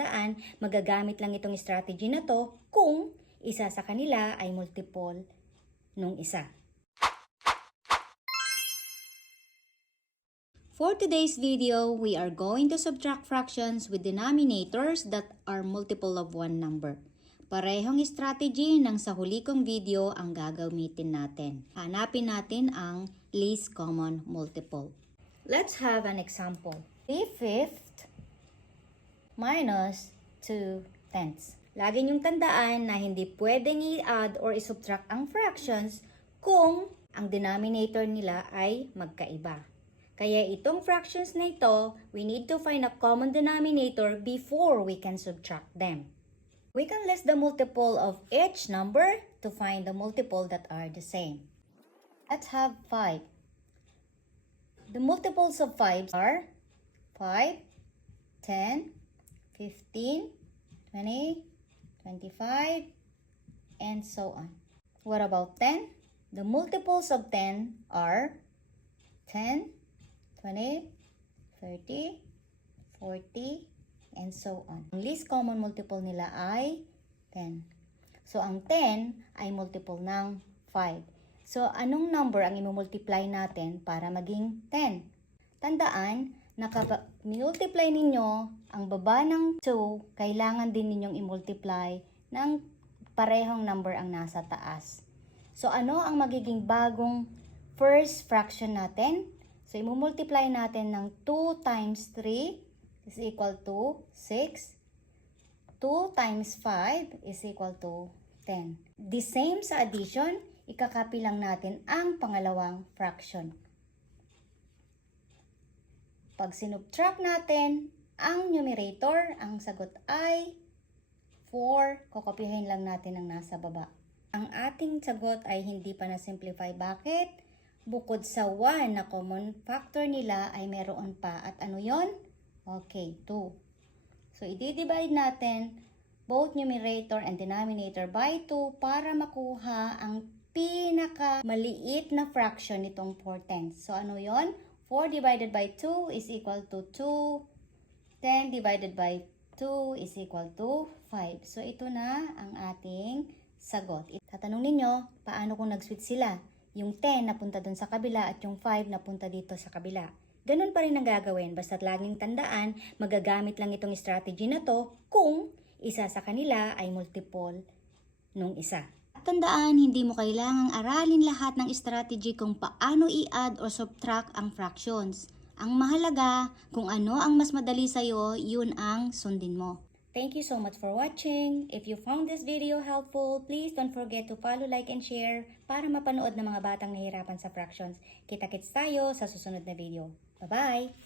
tandaan, magagamit lang itong strategy na to kung isa sa kanila ay multiple nung isa. For today's video, we are going to subtract fractions with denominators that are multiple of one number. Parehong strategy ng sa huli kong video ang gagamitin natin. Hanapin natin ang least common multiple. Let's have an example. 3/5 minus 2/10. Lagi niyong tandaan na hindi pwedeng i-add or i-subtract ang fractions kung ang denominator nila ay magkaiba. Kaya itong fractions na ito, we need to find a common denominator before we can subtract them. We can list the multiple of each number to find the multiple that are the same. Let's have 5. The multiples of 5 are 5, 10, 15, 20, 25, and so on. What about 10? The multiples of 10 are 10, 20, 30, 40, and so on. Ang least common multiple nila ay 10. So, ang 10 ay multiple ng 5. So, anong number ang i-multiply natin para maging 10? Tandaan na kapag multiply ninyo ang baba ng 2, kailangan din ninyong i-multiply ng parehong number ang nasa taas. So, ano ang magiging bagong first fraction natin? So, i-multiply natin ng 2 times 3 is equal to 6. 2 times 5 is equal to 10. The same sa addition, ikakopy lang natin ang pangalawang fraction. Pag sinubtract natin ang numerator, ang sagot ay 4. Kokopyahin lang natin ang nasa baba. Ang ating sagot ay hindi pa na-simplify. Bakit? Bukod sa 1 na common factor nila ay meron pa. At ano yon? Okay, 2. So, i-divide natin both numerator and denominator by 2 para makuha ang pinaka-maliit na fraction nitong 4/10. So, ano yon? 4 divided by 2 is equal to 2. 10 divided by 2 is equal to 5. So, ito na ang ating sagot. Tatanong ninyo, paano kung nag-switch sila? Yung 10 napunta dun sa kabila at yung 5 napunta dito sa kabila. Ganun pa rin ang gagawin, basta't laging tandaan, magagamit lang itong strategy na to kung isa sa kanila ay multiple nung isa. Tandaan, hindi mo kailangang aralin lahat ng strategy kung paano i-add or subtract ang fractions. Ang mahalaga, kung ano ang mas madali sa'yo, yun ang sundin mo. Thank you so much for watching. If you found this video helpful, please don't forget to follow, like, and share para mapanood ng mga batang nahihirapan sa fractions. Kita-kits tayo sa susunod na video. Bye-bye!